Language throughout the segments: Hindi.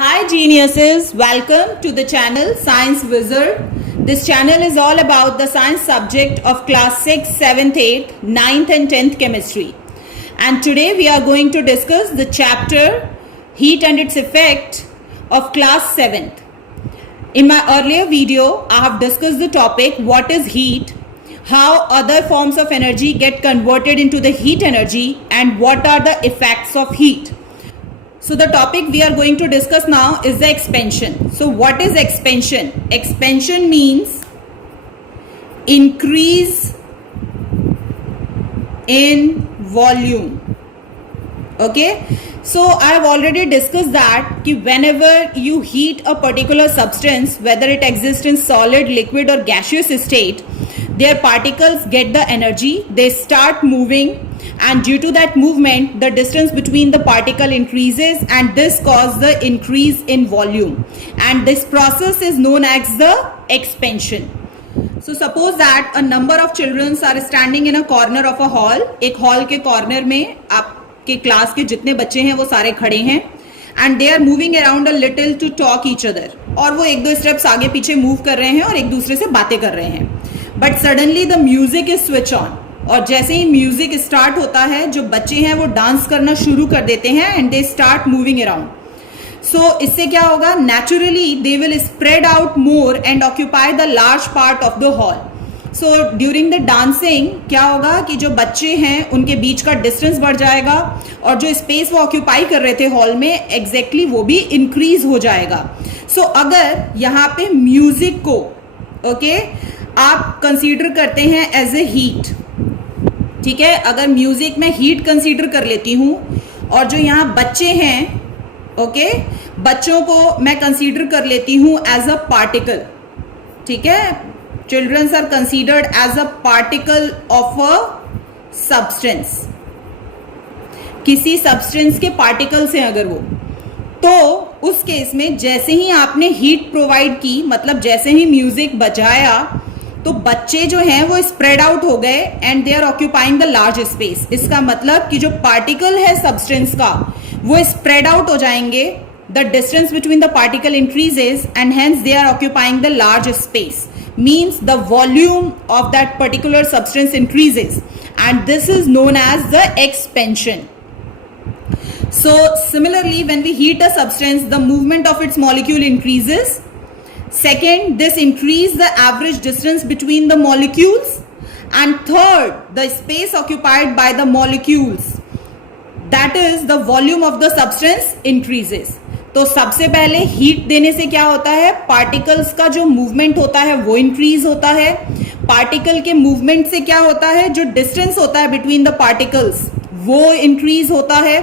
Hi geniuses, welcome to the channel Science Wizard. This channel is all about the science subject of class 6, 7th, 8th, 9th and 10th chemistry. And today we are going to discuss the chapter Heat and its Effect of class 7th. In my earlier video, I have discussed the topic what is heat, how other forms of energy get converted into the heat energy, and what are the effects of heat. So the topic we are going to discuss now is the expansion. So what is expansion? Expansion means increase in volume. Okay. So I have already discussed that whenever you heat a particular substance, whether it exists in solid, liquid or gaseous state, their particles get the energy, they start moving, and due to that movement the distance between the particle increases, and this causes the increase in volume, and this process is known as the expansion. So suppose that a number of children are standing in a corner of a hall. एक hall के corner में आपके class के जितने बच्चे हैं वो सारे खड़े हैं, and they are moving around a little to talk each other. और वो एक दो steps आगे पीछे move कर रहे हैं और एक दूसरे से बातें कर रहे हैं. But suddenly the music is switch on. और जैसे ही म्यूजिक स्टार्ट होता है, जो बच्चे हैं वो डांस करना शुरू कर देते हैं and they start moving around. So इससे क्या होगा? Naturally they will spread out more and occupy the large part of the hall. So during the dancing क्या होगा कि जो बच्चे हैं उनके बीच का डिस्टेंस बढ़ जाएगा और जो स्पेस वो ऑक्यूपाई कर रहे थे हॉल में एग्जैक्टली वो भी इंक्रीज हो जाएगा. सो अगर यहाँ पे म्यूजिक को आप कंसीडर करते हैं एज ए हीट, ठीक है, अगर म्यूजिक में हीट कंसीडर कर लेती हूं और जो यहाँ बच्चे हैं बच्चों को मैं कंसीडर कर लेती हूं एज अ पार्टिकल, ठीक है, childrens are considered as a particle of a substance. किसी सब्सटेंस के पार्टिकल्स हैं अगर वो, तो उस केस में जैसे ही आपने हीट प्रोवाइड की, मतलब जैसे ही म्यूजिक बजाया, तो बच्चे जो हैं वो स्प्रेड आउट हो गए and they are occupying the large space. इसका मतलब कि जो पार्टिकल है सब्सटेंस का वो स्प्रेड आउट हो जाएंगे, the distance between the particle increases and hence they are occupying the large space, means the volume of that particular substance increases and this is known as the expansion. So similarly, when we heat a substance, the movement of its molecule increases. Second, this increase the average distance between the molecules. And third, the space occupied by the molecules, that is the volume of the substance increases. तो सबसे पहले हीट देने से क्या होता है? पार्टिकल्स का जो मूवमेंट होता है वो इंक्रीज होता है. पार्टिकल के मूवमेंट से क्या होता है? जो डिस्टेंस होता है बिटवीन द पार्टिकल्स वो इंक्रीज होता है,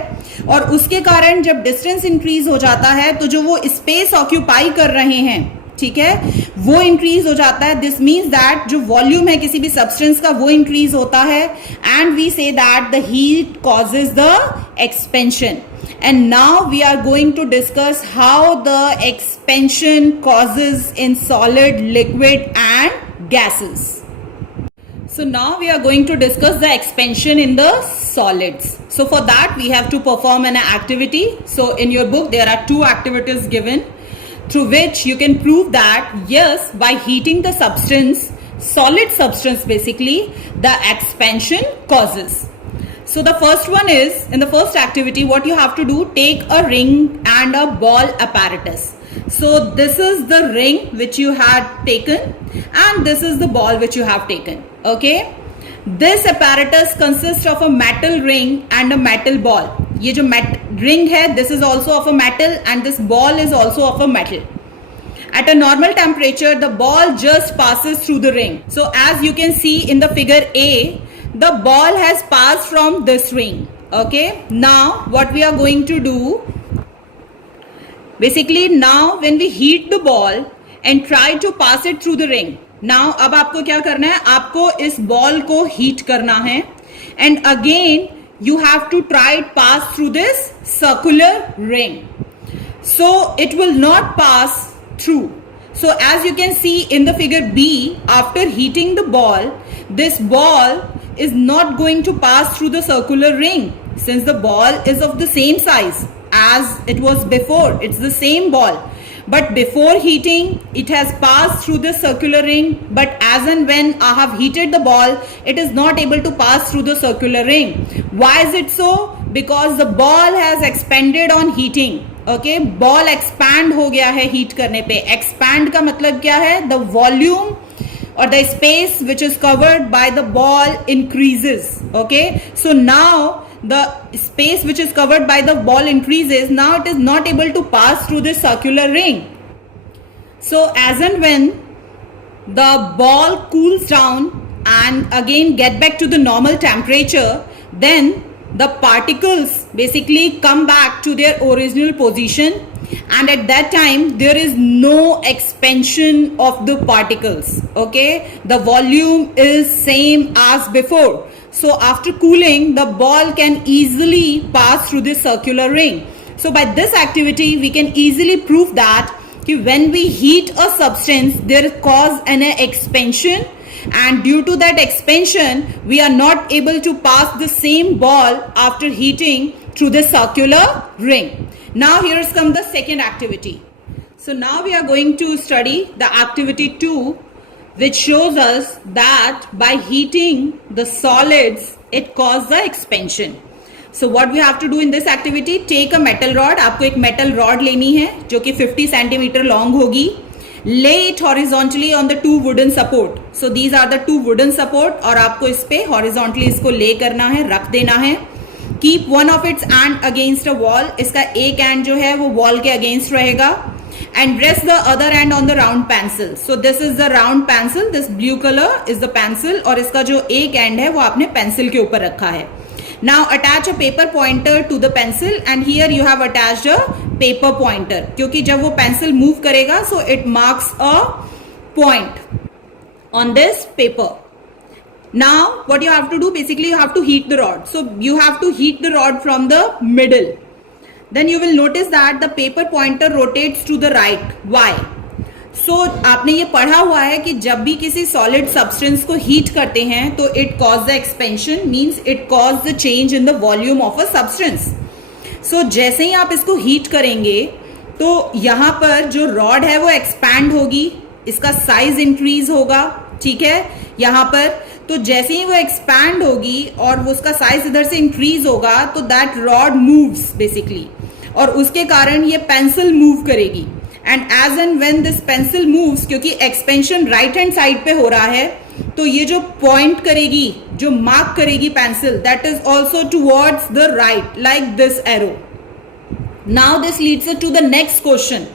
और उसके कारण जब डिस्टेंस इंक्रीज हो जाता है तो जो वो स्पेस ऑक्यूपाई कर रहे हैं, ठीक है, वो इंक्रीज हो जाता है. दिस मीन्स दैट जो वॉल्यूम है किसी भी सब्सटेंस का वो इंक्रीज होता है, and we say that the heat causes the expansion. And now we are going to discuss how the expansion causes in solid, liquid and gases. So now we are going to discuss the expansion in the solids. So for that we have to perform an activity. So in your book there are two activities given through which you can prove that yes, by heating the substance, solid substance basically, the expansion causes. So the first one is, in the first activity what you have to do, take a ring and a ball apparatus. So this is the ring which you had taken and this is the ball which you have taken. Okay, this apparatus consists of a metal ring and a metal ball. ये जो ring है, this is also of a metal and this ball is also of a metal. At a normal temperature the ball just passes through the ring. So as you can see in the figure A, the ball has passed from this ring. Okay, now what we are going to do, basically now when we heat the ball and try to pass it through the ring, now अब आपको क्या करना है? आपको इस बॉल को हीट करना है and again you have to try to pass through this circular ring. So it will not pass through. So as you can see in the figure B, after heating the ball, this ball is not going to pass through the circular ring since the ball is of the same size as it was before. It's the same ball, but before heating it has passed through the circular ring, but as and when I have heated the ball, it is not able to pass through the circular ring. Why is it so? Because the ball has expanded on heating. Okay, ball expand हो गया है heat करने पे. Expand का मतलब क्या है? The volume or the space which is covered by the ball increases. Okay, so now the space which is covered by the ball increases. Now it is not able to pass through this circular ring. So as and when the ball cools down and again get back to the normal temperature, then the particles basically come back to their original position, and at that time there is no expansion of the particles. Okay, the volume is same as before. So after cooling, the ball can easily pass through this circular ring. So by this activity we can easily prove that when we heat a substance, there cause an expansion, and due to that expansion we are not able to pass the same ball after heating through the circular ring. Now here's come the second activity. So now we are going to study the activity 2, which shows us that by heating the solids it causes the expansion. So what we have to do in this activity, take a metal rod. आपको एक metal rod लेनी है जो कि 50 centimeter long होगी. Lay it horizontally on the 2 wooden support. So these are the 2 wooden support, और आपको इस पे horizontally इसको lay करना है, रख देना है. Keep one of its hand against a wall. इसका एक hand जो है वो wall के against रहेगा. And rest the other hand on the round pencil. So this is the round pencil. This blue color is the pencil, और इसका जो एक hand है वो आपने pencil के ऊपर रखा है. Now attach a paper pointer to the pencil, and here you have attached a paper pointer, क्योंकि जब वो pencil move करेगा, so it marks a point on this paper. Now what you have to do, basically you have to heat the rod. So you have to heat the rod from the middle. Then you will notice that the paper pointer rotates to the right. Why? So आपने ये पढ़ा हुआ है कि जब भी किसी solid substance को heat करते हैं तो it cause the expansion, means it cause the change in the volume of a substance. So जैसे ही आप इसको heat करेंगे तो यहाँ पर जो rod है वो expand होगी, इसका size increase होगा. ठीक है, यहाँ पर तो जैसे ही वो expand होगी और वो उसका size इधर से increase होगा तो that rod moves basically, और उसके कारण ये pencil move करेगी. And as and when this pencil moves, क्योंकि एक्सपेंशन राइट हैंड साइड पे हो रहा है, तो ये जो पॉइंट करेगी, जो मार्क करेगी pencil, that is also towards the right, like this arrow. Now this leads to the next question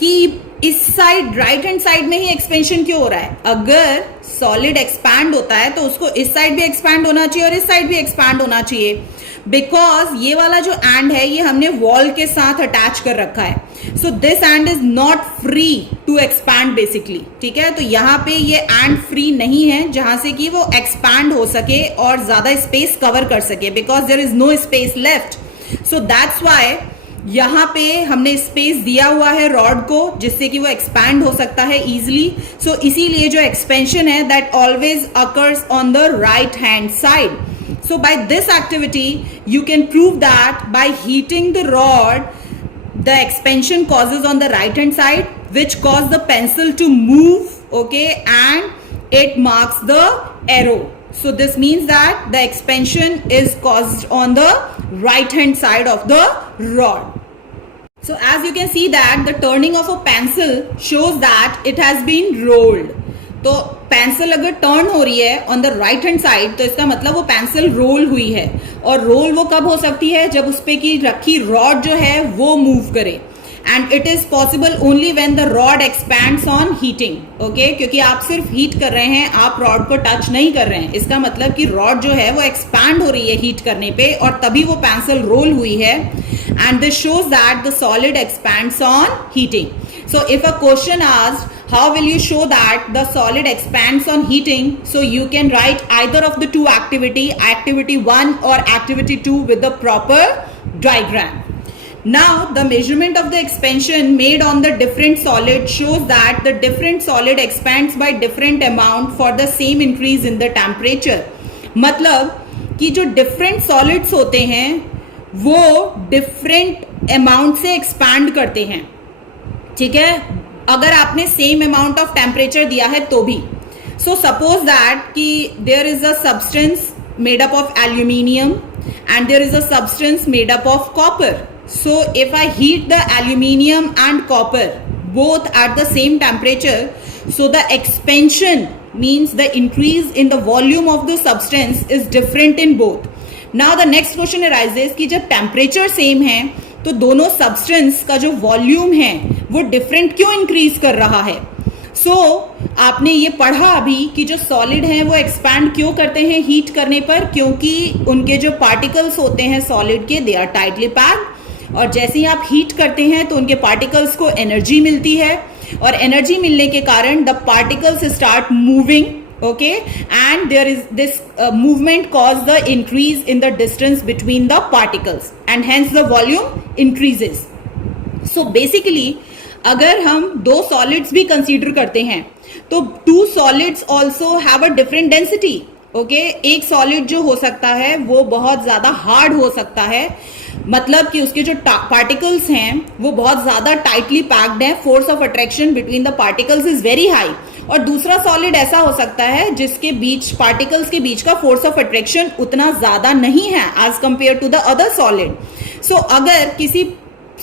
कि इस साइड राइट हैंड साइड में ही एक्सपेंशन क्यों हो रहा है? अगर सॉलिड एक्सपैंड होता है तो उसको इस साइड भी एक्सपैंड होना चाहिए और इस साइड भी एक्सपैंड होना चाहिए, बिकॉज ये वाला जो एंड है ये हमने वॉल के साथ अटैच कर रखा है. So this end is not free to expand basically. ठीक है, तो यहाँ पे ये एंड फ्री नहीं है जहां से कि वो एक्सपैंड हो सके और ज्यादा स्पेस कवर कर सके, because there is no space left. So that's why यहाँ पे हमने स्पेस दिया हुआ है रॉड को, जिससे कि वो एक्सपैंड हो सकता है इजिली. सो इसीलिए जो एक्सपेंशन है that always occurs on the right hand side. So by this activity you can prove that by heating the rod the expansion causes on the right hand side, which cause the pencil to move, okay, and it marks the arrow. So this means that the expansion is caused on the right hand side of the rod. So as you can see that the turning of a pencil shows that it has been rolled. तो पेंसिल अगर टर्न हो रही है on the right hand side तो इसका मतलब वो पेंसिल रोल हुई है. और रोल वो कब हो सकती है? जब उस पे की रखी रॉड जो है वो मूव करे. And it is possible only when the rod expands on heating. Okay, क्योंकि आप सिर्फ हीट कर रहे हैं, आप रॉड को टच नहीं कर रहे हैं. इसका मतलब कि रॉड जो है वो एक्सपैंड हो रही है हीट करने पे, और तभी वो पेंसिल रोल हुई है. And this shows that the solid expands on heating. So if a question asked, how will you show that the solid expands on heating? So you can write either of the two activity 1 or activity 2 with the proper diagram. Now the measurement of the expansion made on the different solid shows that the different solid expands by different amount for the same increase in the temperature. मतलब कि जो different solids होते हैं वो डिफरेंट अमाउंट से एक्सपैंड करते हैं, ठीक है, अगर आपने सेम अमाउंट ऑफ टेम्परेचर दिया है तो भी. सो सपोज दैट कि there is a substance made up of aluminium and there is a substance made up of copper. So if I heat the aluminium and copper both at the same temperature, so the expansion means the increase in the volume of the substance is different in both. Now the next question arises कि जब temperature same है तो दोनों substance का जो volume है वो different क्यों increase कर रहा है. आपने ये पढ़ा अभी कि जो सॉलिड हैं वो एक्सपैंड क्यों करते हैं हीट करने पर, क्योंकि उनके जो पार्टिकल्स होते हैं सॉलिड के दे आर टाइटली पैक्ड, और जैसे ही आप हीट करते हैं तो उनके पार्टिकल्स को एनर्जी मिलती है, और एनर्जी मिलने के कारण the particles start moving, okay, and there is this movement cause the increase in the distance between the particles and hence the volume increases. So basically अगर हम दो सॉलिड्स भी कंसीडर करते हैं तो two solids also have a different density, okay. एक सॉलिड जो हो सकता है वो बहुत ज्यादा हार्ड हो सकता है, मतलब कि उसके जो पार्टिकल्स हैं वो बहुत ज्यादा टाइटली पैक्ड है, force of attraction between the particles is very high. और दूसरा सॉलिड ऐसा हो सकता है जिसके बीच पार्टिकल्स के बीच का फोर्स ऑफ अट्रैक्शन उतना ज्यादा नहीं है as compare to the other solid. So अगर किसी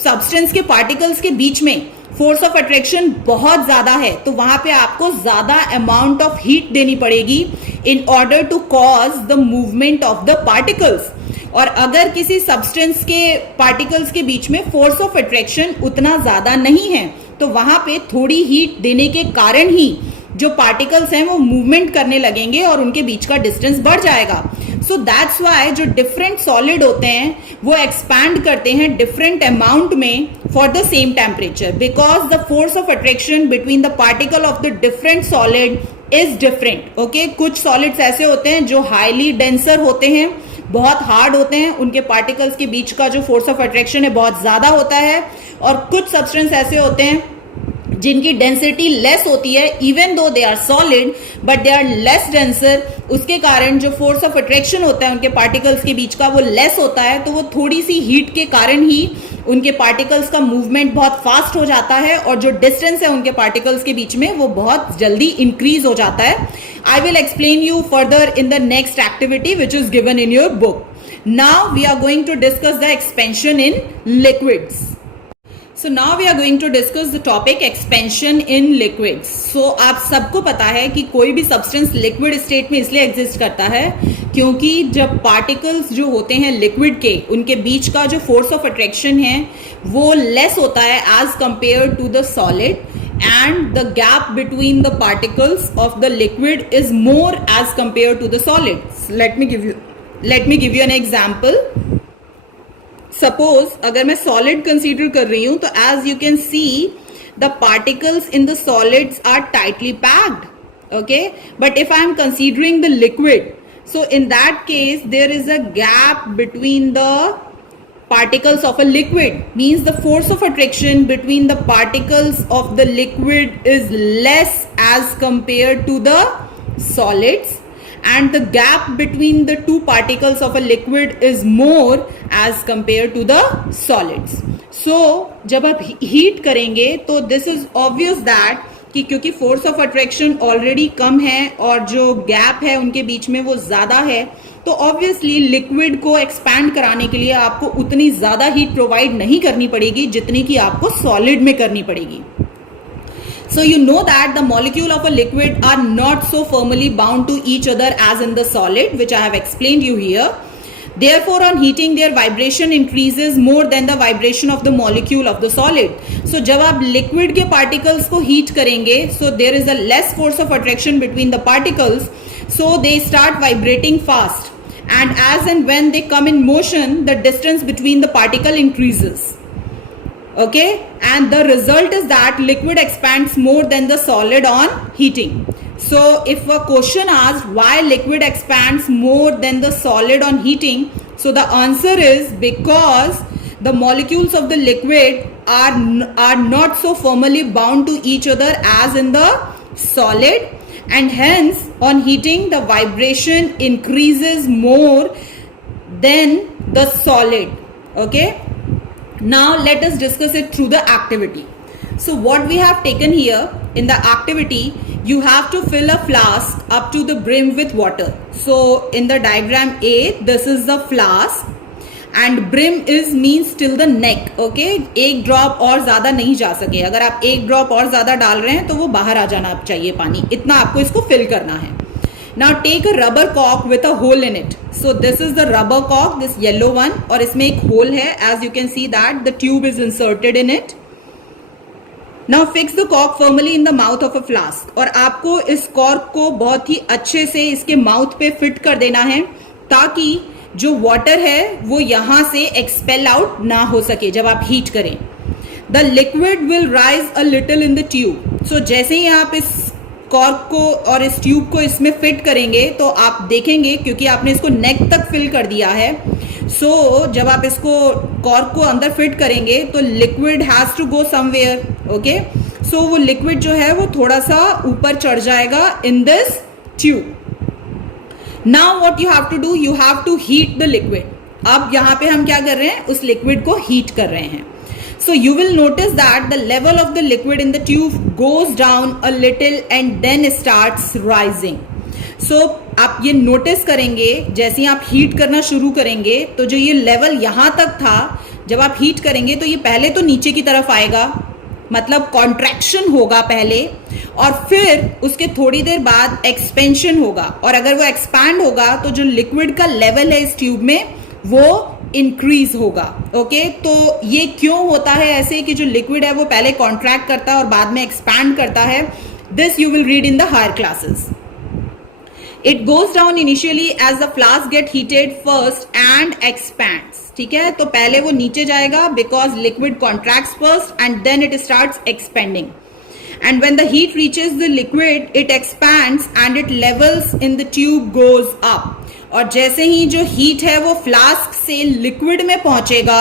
सब्सटेंस के पार्टिकल्स के बीच में फोर्स ऑफ अट्रैक्शन बहुत ज्यादा है तो वहां पे आपको ज्यादा अमाउंट ऑफ हीट देनी पड़ेगी in order to cause the movement of the particles. और अगर किसी सब्सटेंस के पार्टिकल्स के बीच में फोर्स ऑफ अट्रैक्शन उतना ज्यादा नहीं है तो वहां पे थोड़ी हीट देने के कारण ही जो पार्टिकल्स हैं वो मूवमेंट करने लगेंगे और उनके बीच का डिस्टेंस बढ़ जाएगा. सो दैट्स वाई जो डिफरेंट सॉलिड होते हैं वो एक्सपैंड करते हैं डिफरेंट अमाउंट में for the same temperature, because the force of attraction between the particle of the different solid is different, okay. कुछ सॉलिड्स ऐसे होते हैं जो हाईली डेंसर होते हैं, बहुत हार्ड होते हैं, उनके पार्टिकल्स के बीच का जो फोर्स ऑफ अट्रैक्शन है बहुत ज्यादा होता है, और कुछ सब्सटेंस ऐसे होते हैं जिनकी डेंसिटी लेस होती है, even though they are solid but they are less denser. उसके कारण जो फोर्स ऑफ अट्रैक्शन होता है उनके पार्टिकल्स के बीच का वो लेस होता है, तो वो थोड़ी सी हीट के कारण ही उनके पार्टिकल्स का मूवमेंट बहुत फास्ट हो जाता है और जो डिस्टेंस है उनके पार्टिकल्स के बीच में वो बहुत जल्दी इंक्रीज हो जाता है. I will explain you further in the next activity which is given in your book. Now we are going to discuss the expansion in liquids. So now we are going to discuss the topic expansion in liquids. So आप सबको पता है कि कोई भी सब्सटेंस लिक्विड स्टेट में इसलिए एग्जिस्ट करता है क्योंकि जब पार्टिकल्स जो होते हैं लिक्विड के उनके बीच का जो फोर्स ऑफ अट्रैक्शन है वो लेस होता है as compare to the solid, and the gap between the particles of the liquid is more as compared to the solid. So let me give you an example. Suppose अगर मैं सॉलिड कंसीडर कर रही हूं तो as you can see the particles in the solids are tightly packed, okay. But if I am considering the liquid, so in that case there is a gap between the particles of a liquid, means the force of attraction between the particles of the liquid is less as compared to the solids, and the gap between the two particles of a liquid is more as compared to the solids. So जब आप हीट करेंगे तो this is obvious that कि क्योंकि फोर्स ऑफ अट्रैक्शन ऑलरेडी कम है और जो गैप है उनके बीच में वो ज्यादा है, तो ऑब्वियसली लिक्विड को एक्सपैंड कराने के लिए आपको उतनी ज्यादा हीट प्रोवाइड नहीं करनी पड़ेगी जितनी कि आपको सॉलिड में करनी पड़ेगी. So you know that the molecule of a liquid are not so firmly bound to each other as in the solid, which I have explained you here. Therefore, on heating, their vibration increases more than the vibration of the molecule of the solid. So जब आप liquid के particles को heat करेंगे, so there is a less force of attraction between the particles, so they start vibrating fast. And as and when they come in motion, the distance between the particle increases. Okay, and the result is that liquid expands more than the solid on heating. So if a question asks why liquid expands more than the solid on heating, so the answer is because the molecules of the liquid are not so firmly bound to each other as in the solid, and hence on heating the vibration increases more than the solid. Okay, now let us discuss it through the activity. So what we have taken here in the activity, you have to fill a flask up to the brim with water. So in the diagram A, this is the flask and brim is means till the neck. Okay, एक ड्रॉप और ज्यादा नहीं जा सके. अगर आप एक ड्रॉप और ज्यादा डाल रहे हैं तो वो बाहर आ जाना चाहिए पानी, इतना आपको इसको फिल करना है. Now take a rubber cork with a hole in it. So this is the rubber cork, this yellow one, और इसमें एक hole है. As you can see that the tube is inserted in it. Now fix the cork firmly in the mouth of a flask. और आपको इस cork को बहुत ही अच्छे से इसके mouth पे fit कर देना है ताकि जो water है वो यहाँ से expel out ना हो सके जब आप heat करें. The liquid will rise a little in the tube. So जैसे ही आप इस कॉर्क को और इस ट्यूब को इसमें फिट करेंगे तो आप देखेंगे, क्योंकि आपने इसको नेक तक फिल कर दिया है, सो जब आप इसको कॉर्क को अंदर फिट करेंगे तो liquid has to go somewhere. Okay, so वो लिक्विड जो है वो थोड़ा सा ऊपर चढ़ जाएगा in this tube. Now what you have to do, you have to heat the liquid. अब यहाँ पे हम क्या कर रहे हैं, उस लिक्विड को हीट कर रहे हैं. So you will notice that the level of the liquid in the tube goes down a little and then starts rising. So आप ये नोटिस करेंगे जैसे ही आप हीट करना शुरू करेंगे तो जो ये लेवल यहाँ तक था, जब आप हीट करेंगे तो ये पहले तो नीचे की तरफ आएगा, मतलब कॉन्ट्रैक्शन होगा पहले, और फिर उसके थोड़ी देर बाद एक्सपेंशन होगा. और अगर वो एक्सपैंड होगा तो जो लिक्विड का लेवल है इस ट्यूब में वो इंक्रीज होगा. ओके, तो ये क्यों होता है ऐसे कि जो लिक्विड है वो पहले कॉन्ट्रैक्ट करता है और बाद में एक्सपैंड करता है. This you will read in the higher classes. It goes down initially as the flask get heated first and expands. ठीक है, तो पहले वो नीचे जाएगा because liquid contracts first and then it starts expanding. And when the heat reaches the liquid, it expands and its levels in the tube goes up. और जैसे ही जो हीट है वो फ्लास्क से लिक्विड में पहुंचेगा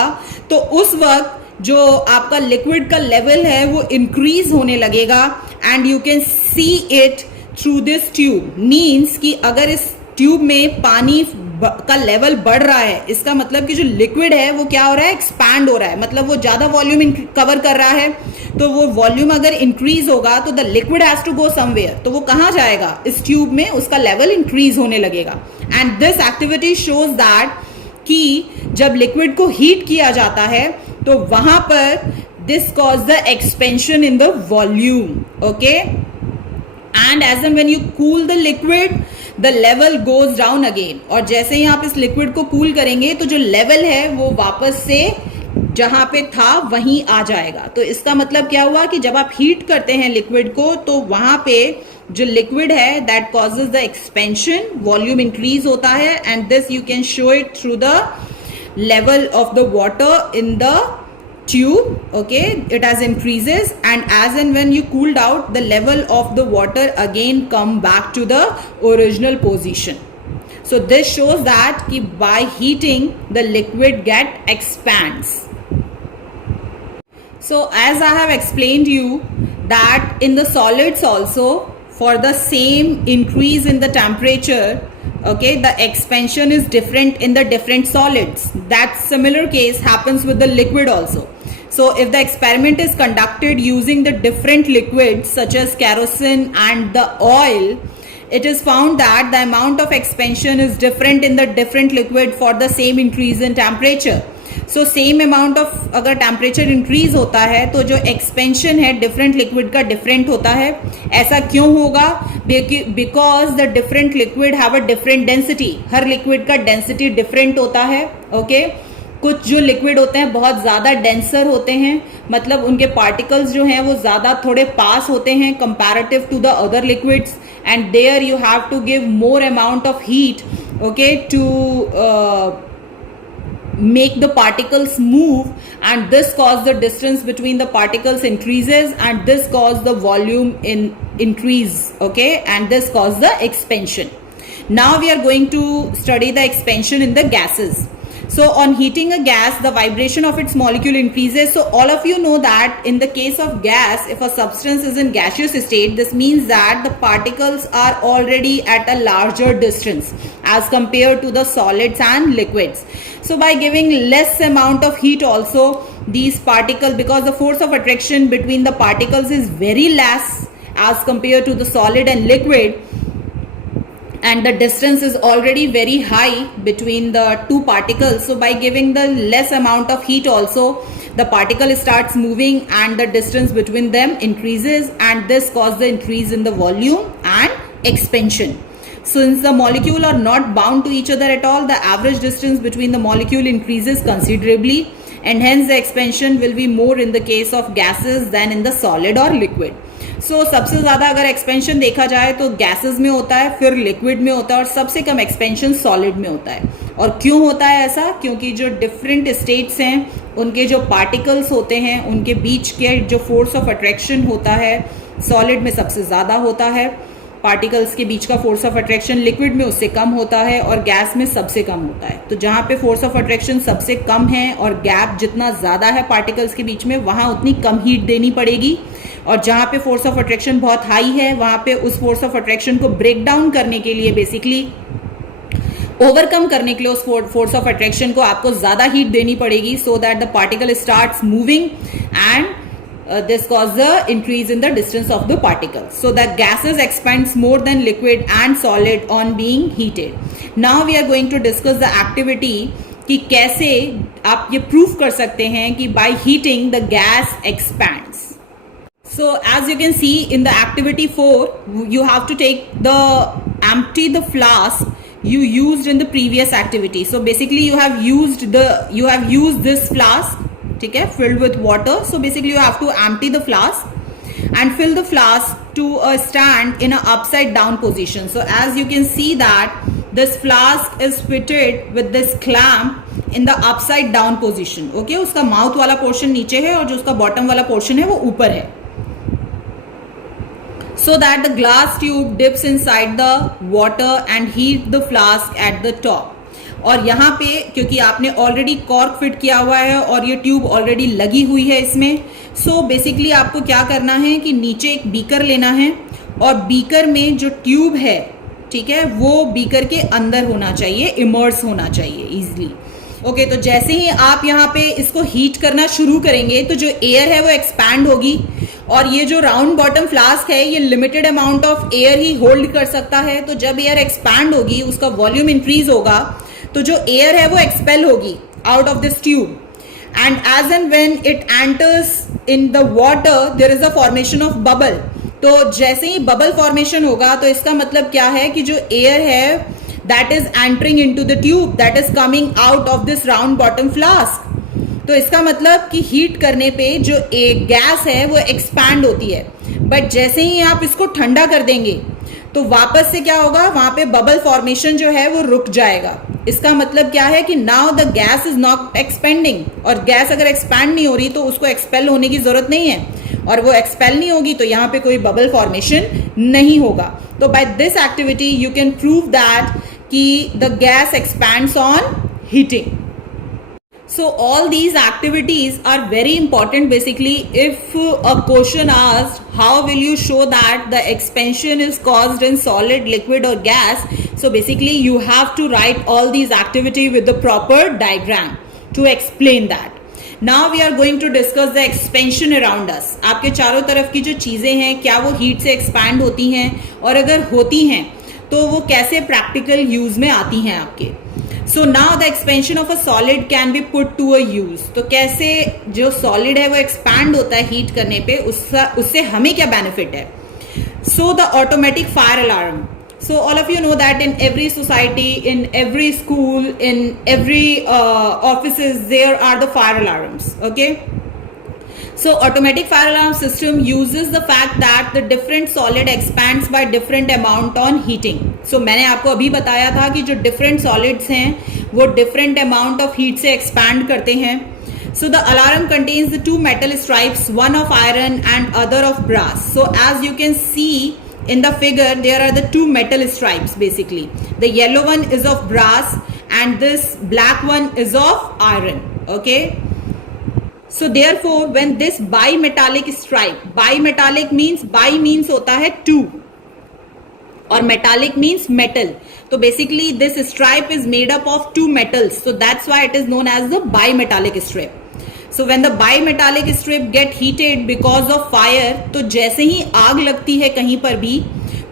तो उस वक्त जो आपका लिक्विड का लेवल है वो इंक्रीज होने लगेगा. And you can see it through this tube. Means कि अगर इस ट्यूब में पानी का लेवल बढ़ रहा है, इसका मतलब कि जो लिक्विड है वो क्या हो रहा है, एक्सपैंड हो रहा है, मतलब वो ज्यादा वॉल्यूम कवर कर रहा है. तो वो वॉल्यूम अगर इंक्रीज होगा तो the liquid has to go somewhere. तो वो कहाँ जाएगा, इस ट्यूब में उसका लेवल इंक्रीज होने लगेगा. And this activity shows that कि जब लिक्विड को हीट किया जाता है तो वहां पर this cause the expansion in the volume. Okay, and as and when you cool the liquid the level goes down again. और जैसे ही आप इस लिक्विड को कूल करेंगे तो जो लेवल है वो वापस से जहां पे था वहीं आ जाएगा. तो इसका मतलब क्या हुआ कि जब आप हीट करते हैं लिक्विड को तो वहां पे जो लिक्विड है that causes the expansion, volume increase होता है. And this you can show it through the level of the water in the tube. Okay, it has increases, and as and when you cooled out, the level of the water again come back to the original position. So this shows that by heating the liquid get expands. So as I have explained you that in the solids also, for the same increase in the temperature, okay, the expansion is different in the different solids. That similar case happens with the liquid also. So if the experiment is conducted using the different liquids such as kerosene and the oil, it is found that the amount of expansion is different in the different liquid for the same increase in temperature. So same amount of अगर temperature increase होता है तो जो expansion है different liquid का different होता है. ऐसा क्यों होगा? Because the different liquid have a different density. Her liquid का density different होता है. Okay? कुछ जो लिक्विड होते हैं बहुत ज़्यादा डेंसर होते हैं, मतलब उनके पार्टिकल्स जो हैं वो ज़्यादा थोड़े पास होते हैं comparative to the other liquids, and there you have to give more amount of heat, okay, to make the particles move, and this cause the distance between the particles increases, and this cause the volume increase, okay, and this cause the expansion. Now we are going to study the expansion in the gases. So on heating a gas, the vibration of its molecule increases. So all of you know that in the case of gas, if a substance is in gaseous state, this means that the particles are already at a larger distance as compared to the solids and liquids. So by giving less amount of heat also, these particles, because the force of attraction between the particles is very less as compared to the solid and liquid, and the distance is already very high between the two particles. So by giving the less amount of heat also, the particle starts moving and the distance between them increases, and this causes the increase in the volume and expansion. Since the molecule are not bound to each other at all, the average distance between the molecule increases considerably, and hence the expansion will be more in the case of gases than in the solid or liquid. सो सबसे ज़्यादा अगर एक्सपेंशन देखा जाए तो गैसेस में होता है, फिर लिक्विड में होता है, और सबसे कम एक्सपेंशन सॉलिड में होता है. और क्यों होता है ऐसा? क्योंकि जो डिफरेंट स्टेट्स हैं उनके जो पार्टिकल्स होते हैं उनके बीच के जो फोर्स ऑफ अट्रैक्शन होता है सॉलिड में सबसे ज़्यादा होता है, पार्टिकल्स के बीच का फोर्स ऑफ अट्रैक्शन लिक्विड में उससे कम होता है, और गैस में सबसे कम होता है. तो जहाँ पे फोर्स ऑफ अट्रैक्शन सबसे कम है और गैप जितना ज़्यादा है पार्टिकल्स के बीच में, वहाँ उतनी कम हीट देनी पड़ेगी. और जहाँ पे फोर्स ऑफ अट्रैक्शन बहुत हाई है वहाँ पे उस फोर्स ऑफ अट्रैक्शन को ब्रेक डाउन करने के लिए, बेसिकली ओवरकम करने के लिए उस फोर्स ऑफ अट्रैक्शन को आपको ज़्यादा हीट देनी पड़ेगी, so that the particle starts moving and this causes the increase in the distance of the particle. So the gases expands more than liquid and solid on being heated. Now we are going to discuss the activity कि कैसे आप ये प्रूफ कर सकते हैं कि by heating the gas expands. So as you can see in the activity 4, you have to take the empty the flask you used in the previous activity. So basically you have used this flask, ठीक है, filled with water. So basically you have to empty the flask and fill the flask to a stand in a upside down position. So as you can see that this flask is fitted with this clamp in the upside down position. Okay, उसका माउथ वाला पोर्शन नीचे है और जो उसका बॉटम वाला पोर्शन है वो ऊपर है, so that the glass tube dips inside the water and heat the flask at the top. और यहाँ पे क्योंकि आपने ऑलरेडी कॉर्क फिट किया हुआ है और ये ट्यूब ऑलरेडी लगी हुई है इसमें, सो बेसिकली आपको क्या करना है कि नीचे एक बीकर लेना है और बीकर में जो ट्यूब है, ठीक है, वो बीकर के अंदर होना चाहिए, इमर्स होना चाहिए इजीली. ओके, तो जैसे ही आप यहाँ पे इसको हीट करना शुरू करेंगे तो जो एयर है वो एक्सपैंड होगी, और ये जो राउंड बॉटम फ्लास्क है ये limited amount of air he hold कर सकता है. तो जब एयर एक्सपैंड होगी उसका वॉल्यूम इंक्रीज होगा, तो जो एयर है वो एक्सपेल होगी out of this tube, and as and when it enters in the water there is a formation of bubble. तो जैसे ही बबल फॉर्मेशन होगा तो इसका मतलब क्या है कि जो एयर है that is entering into the tube, that is coming out of this round bottom flask. तो इसका मतलब कि हीट करने पे जो एक गैस है वो एक्सपैंड होती है, बट जैसे ही आप इसको ठंडा कर देंगे तो वापस से क्या होगा, वहां पे बबल फॉर्मेशन जो है वो रुक जाएगा. इसका मतलब क्या है कि now the gas is not expanding, और गैस अगर एक्सपैंड नहीं हो रही तो उसको एक्सपेल होने की जरूरत नहीं है, और वो एक्सपेल नहीं होगी तो यहाँ पे कोई बबल फॉर्मेशन नहीं होगा. तो by this activity you can prove that कि the gas expands on heating. So all these activities are very important. Basically, if a question asked how will you show that the expansion is caused in solid, liquid or gas, so basically you have to write all these activity with the proper diagram to explain that. Now we are going to discuss the expansion around us. आपके चारों तरफ की जो चीजें हैं क्या वो हीट से एक्सपैंड होती हैं, और अगर होती हैं तो वो कैसे प्रैक्टिकल यूज में आती हैं आपके. So now the expansion of a solid can be put to a use. तो कैसे जो सॉलिड है वो एक्सपैंड होता है हीट करने पे, उससे हमें क्या बेनिफिट है. So the automatic fire alarm. So all of you know that in every society, in every school, in every offices, there are the fire alarms. Okay. So automatic fire alarm system uses the fact that the different solid expands by different amount on heating. So मैंने आपको अभी बताया था कि जो different solids हैं वो different amount of heat से expand करते हैं. So the alarm contains the two metal stripes, one of iron and other of brass. So as you can see in the figure, there are the two metal stripes basically. The yellow one is of brass and this black one is of iron. Okay, so therefore when this bimetallic stripe, bimetallic means bi means होता है two और metallic means metal, so basically this stripe is made up of two metals, so that's why it is known as the bimetallic strip. So when the bimetallic strip get heated because of fire, तो जैसे ही आग लगती है कहीं पर भी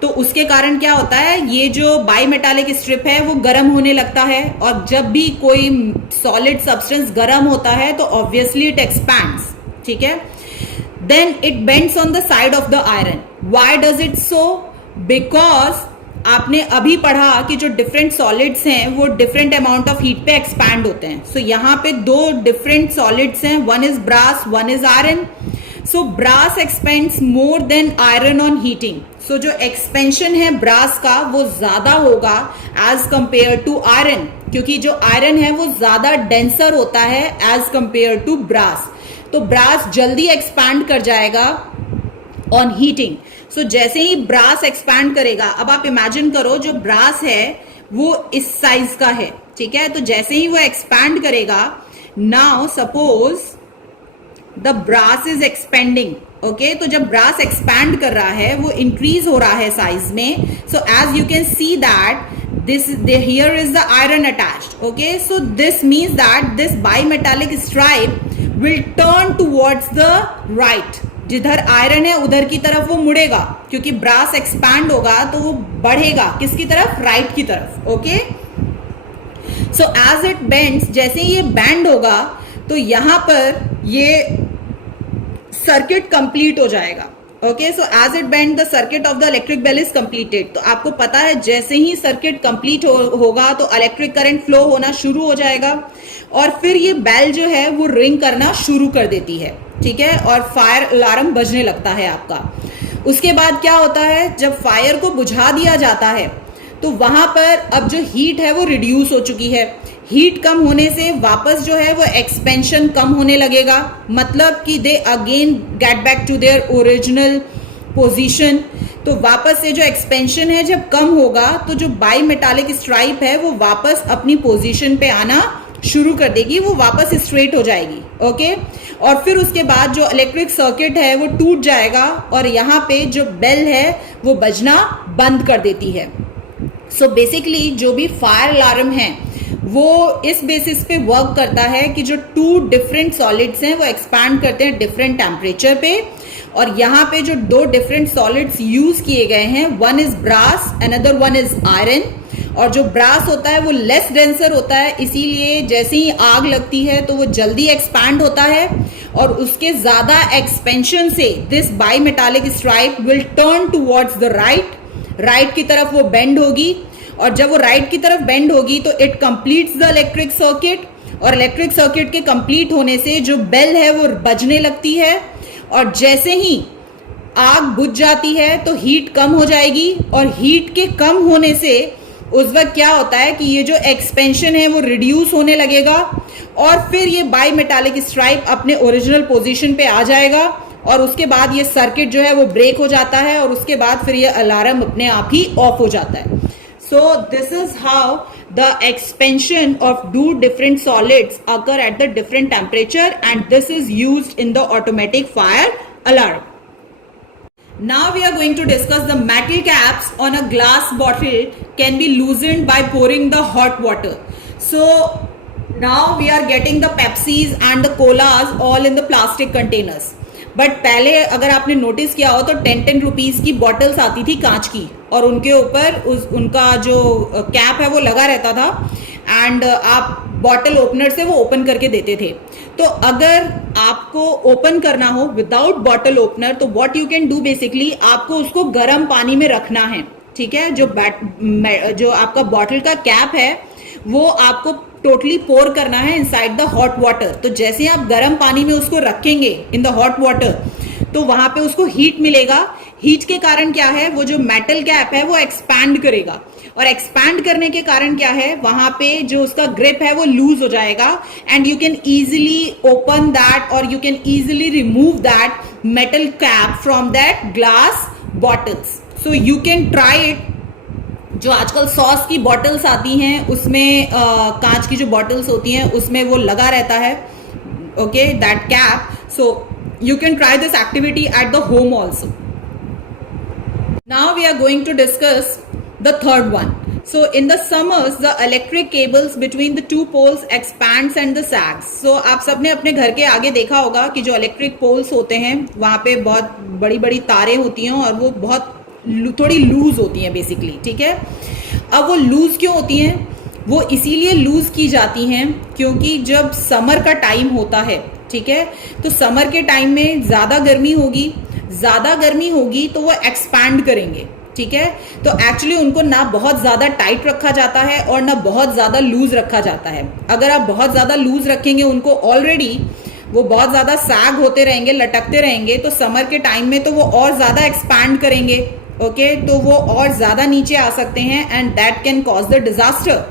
तो उसके कारण क्या होता है, ये जो बाईमेटालिक स्ट्रिप है वो गर्म होने लगता है, और जब भी कोई सॉलिड सब्सटेंस गर्म होता है तो ऑब्वियसली इट एक्सपैंड्स. ठीक है, then it bends on the side of the iron. Why does it so? Because आपने अभी पढ़ा कि जो डिफरेंट सॉलिड्स हैं वो डिफरेंट अमाउंट ऑफ हीट पे एक्सपैंड होते हैं. सो यहाँ पे दो डिफरेंट सॉलिड्स हैं, one is brass, one is iron. So brass expands more than iron on heating. So जो एक्सपेंशन है ब्रास का वो ज्यादा होगा एज कंपेयर टू आयरन, क्योंकि जो आयरन है वो ज्यादा डेंसर होता है एज कंपेयर टू ब्रास. तो ब्रास जल्दी एक्सपैंड कर जाएगा ऑन हीटिंग. सो जैसे ही ब्रास एक्सपैंड करेगा, अब आप इमेजिन करो जो ब्रास है वो इस साइज का है. ठीक है, तो जैसे ही वो एक्सपैंड करेगा, now suppose the brass is expanding. Okay, तो जब ब्रास एक्सपैंड कर रहा है वो इंक्रीज हो रहा है साइज में. So as you can see that this here is the iron attached. Okay, so this means that this bimetallic stripe will turn towards the right. जिधर आयरन है उधर की तरफ वो मुड़ेगा, क्योंकि ब्रास एक्सपैंड होगा तो वो बढ़ेगा किसकी तरफ? राइट की तरफ. Okay, so as it bends, जैसे ये बैंड होगा तो यहां पर ये सर्किट कंप्लीट हो जाएगा. Okay, so as it bend the circuit of the electric bell is completed. तो आपको पता है जैसे ही सर्किट कंप्लीट होगा तो इलेक्ट्रिक करंट फ्लो होना शुरू हो जाएगा, और फिर ये बेल जो है वो रिंग करना शुरू कर देती है. ठीक है, और फायर अलार्म बजने लगता है आपका. उसके बाद क्या होता है, जब फायर को बुझा दिया जाता है तो वहां पर अब जो हीट है वो रिड्यूस हो चुकी है. हीट कम होने से वापस जो है वो एक्सपेंशन कम होने लगेगा, मतलब कि they again get back to their original position. तो वापस से जो एक्सपेंशन है जब कम होगा तो जो बाईमेटालिक स्ट्राइप है वो वापस अपनी पोजीशन पे आना शुरू कर देगी, वो वापस स्ट्रेट हो जाएगी. ओके, और फिर उसके बाद जो इलेक्ट्रिक सर्किट है वो टूट जाएगा और यहाँ पे जो बेल है वो बजना बंद कर देती है. सो बेसिकली जो भी फायर अलार्म है वो इस बेसिस पे वर्क करता है कि जो टू डिफरेंट सॉलिड्स हैं वो एक्सपैंड करते हैं डिफरेंट टेम्परेचर पे, और यहाँ पे जो दो डिफरेंट सॉलिड्स यूज किए गए हैं, one is brass, another one is iron. और जो ब्रास होता है वो लेस डेंसर होता है, इसीलिए जैसे ही आग लगती है तो वो जल्दी एक्सपैंड होता है, और उसके ज्यादा एक्सपेंशन से this bimetallic stripe will turn towards the right. Right की तरफ वो बेंड होगी, और जब वो राइट की तरफ बेंड होगी तो it completes the electric circuit, और इलेक्ट्रिक सर्किट के कंप्लीट होने से जो बेल है वो बजने लगती है, और जैसे ही आग बुझ जाती है तो हीट कम हो जाएगी, और हीट के कम होने से उस वक्त क्या होता है कि ये जो एक्सपेंशन है वो रिड्यूस होने लगेगा, और फिर ये बाईमेटालिक स्ट्राइप अपने ओरिजिनल पोजीशन पे आ जाएगा, और उसके बाद ये सर्किट जो है वो ब्रेक हो जाता है, और उसके बाद फिर ये अलार्म अपने आप ही ऑफ हो जाता है. So this is how the expansion of two different solids occur at the different temperature, and this is used in the automatic fire alarm. Now we are going to discuss the metal caps on a glass bottle can be loosened by pouring the hot water. So now we are getting the Pepsis and the colas all in the plastic containers. But पहले अगर आपने नोटिस किया हो तो 10-10 रुपीज की बॉटल्स आती थी कांच की, और उनके ऊपर उनका जो कैप है वो लगा रहता था, एंड आप बॉटल ओपनर से वो ओपन करके देते थे. तो अगर आपको ओपन करना हो विदाउट बॉटल ओपनर तो what you can do, basically आपको उसको गर्म पानी में रखना है. ठीक है, जो आपका बॉटल का कैप है वो आपको टोटली पोर करना है इनसाइड द हॉट वाटर. तो जैसे आप गर्म पानी में उसको रखेंगे इन द हॉट वाटर तो वहां पे उसको हीट मिलेगा. हीट के कारण क्या है, वो जो मेटल कैप है वो एक्सपैंड करेगा, और एक्सपैंड करने के कारण क्या है, वहां पे जो उसका ग्रिप है वो लूज हो जाएगा, and you can easily open that और you can easily remove that metal cap from that glass bottles. So you can try it जो आजकल सॉस की बॉटल्स आती हैं उसमें कांच की जो बॉटल्स होती हैं उसमें वो लगा रहता है, okay, that cap. So you can try this activity at the home also. Now we are going to discuss the third one. So in the summers the electric cables between the two poles expands and the sags. So आप सबने अपने घर के आगे देखा होगा कि जो इलेक्ट्रिक पोल्स होते हैं वहाँ पे बहुत बड़ी बड़ी तारें होती हैं और वो बहुत थोड़ी लूज होती हैं बेसिकली, ठीक है. अब वो लूज क्यों होती हैं? वो इसीलिए लूज की जाती हैं क्योंकि जब समर का टाइम होता है, ठीक है, तो समर के टाइम में ज़्यादा गर्मी होगी तो वो एक्सपैंड करेंगे, ठीक है. तो एक्चुअली उनको ना बहुत ज़्यादा टाइट रखा जाता है और ना बहुत ज़्यादा लूज रखा जाता है. अगर आप बहुत ज़्यादा लूज रखेंगे उनको, ऑलरेडी वो बहुत ज़्यादा सैग होते रहेंगे, लटकते रहेंगे, तो समर के टाइम में तो वो और ज़्यादा एक्सपैंड करेंगे, ओके, तो वो और ज़्यादा नीचे आ सकते हैं and that can cause the disaster.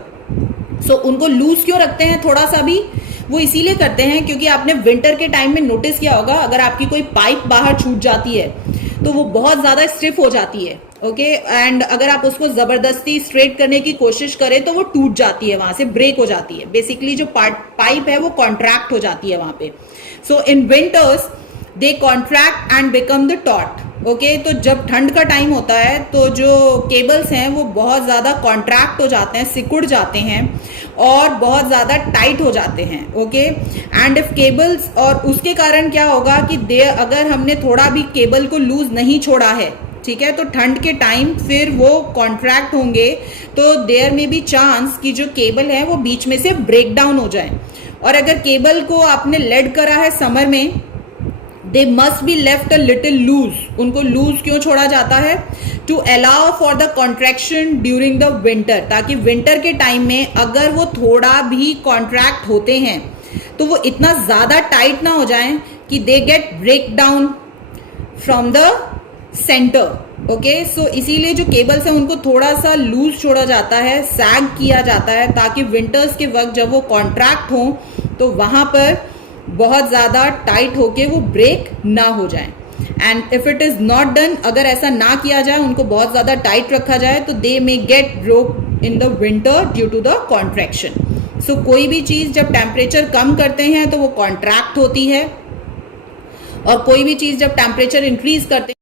So उनको लूज क्यों रखते हैं थोड़ा सा भी? वो इसीलिए करते हैं क्योंकि आपने विंटर के टाइम में नोटिस किया होगा, अगर आपकी कोई पाइप बाहर छूट जाती है तो वो बहुत ज़्यादा स्टिफ हो जाती है, ओके, एंड अगर आप उसको ज़बरदस्ती स्ट्रेट करने की कोशिश करें तो वो टूट जाती है, वहाँ से ब्रेक हो जाती है. बेसिकली जो पाइप है वो कॉन्ट्रैक्ट हो जाती है वहाँ पे. So in winters they contract and become the taut, okay. तो जब ठंड का टाइम होता है तो जो केबल्स हैं वो बहुत ज़्यादा कॉन्ट्रैक्ट हो जाते हैं, सिकुड़ जाते हैं और बहुत ज़्यादा टाइट हो जाते हैं, ओके. एंड इफ केबल्स, और उसके कारण क्या होगा कि अगर हमने थोड़ा भी केबल को लूज नहीं छोड़ा है, ठीक है, तो ठंड के टाइम फिर वो कॉन्ट्रैक्ट होंगे, तो देयर में भी चांस कि जो केबल है वो बीच में से ब्रेक डाउन हो जाए. और अगर केबल को आपने लेड करा है समर में, they must be left a little loose. उनको लूज क्यों छोड़ा जाता है? To allow for the contraction during the winter, ताकि विंटर के टाइम में अगर वो थोड़ा भी कॉन्ट्रैक्ट होते हैं तो वो इतना ज़्यादा टाइट ना हो जाएं कि they get break down from the center, okay. So इसीलिए जो केबल्स हैं उनको थोड़ा सा लूज छोड़ा जाता है, सैग किया जाता है, ताकि विंटर्स के वक्त जब वो कॉन्ट्रैक्ट हों तो वहाँ पर बहुत ज़्यादा टाइट होके वो ब्रेक ना हो जाए. And if it is not done, अगर ऐसा ना किया जाए, उनको बहुत ज़्यादा टाइट रखा जाए, तो they may get broke in the winter due to the contraction. So कोई भी चीज़ जब टेम्परेचर कम करते हैं तो वो कॉन्ट्रैक्ट होती है, और कोई भी चीज़ जब टेम्परेचर इंक्रीज करते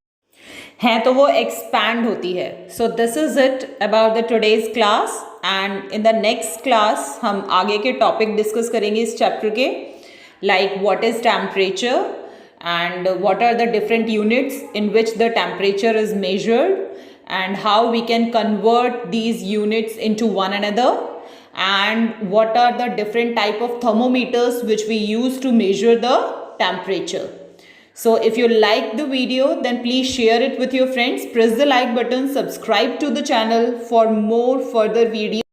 हैं तो वो एक्सपैंड होती है. So this is it about the today's class, and in the next class हम आगे के टॉपिक डिस्कस करेंगे इस चैप्टर के, like what is temperature and what are the different units in which the temperature is measured and how we can convert these units into one another, and what are the different type of thermometers which we use to measure the temperature. So if you like the video, then please share it with your friends, press the like button, subscribe to the channel for more further videos.